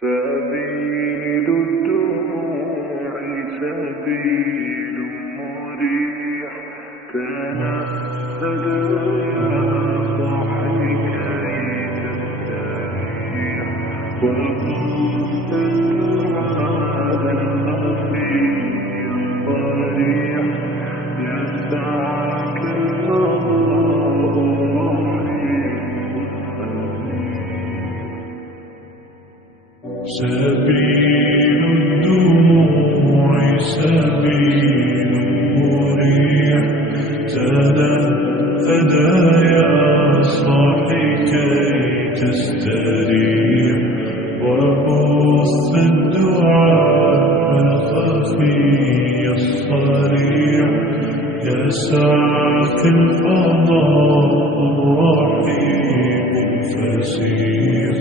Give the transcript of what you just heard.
سبيل الدموع سبيل مريح، تنهد يا صاحي كي تستريح، وبث الدعاء الخفي الصريح، يسعك الفضاء الرحيم الحنين. سبيل الدموع سبيل مريح، تنهد يا صاحي كي تستريح، وبث الدعاء الخفي الصريح، يسعك الفضاء الرحيم الفسيح.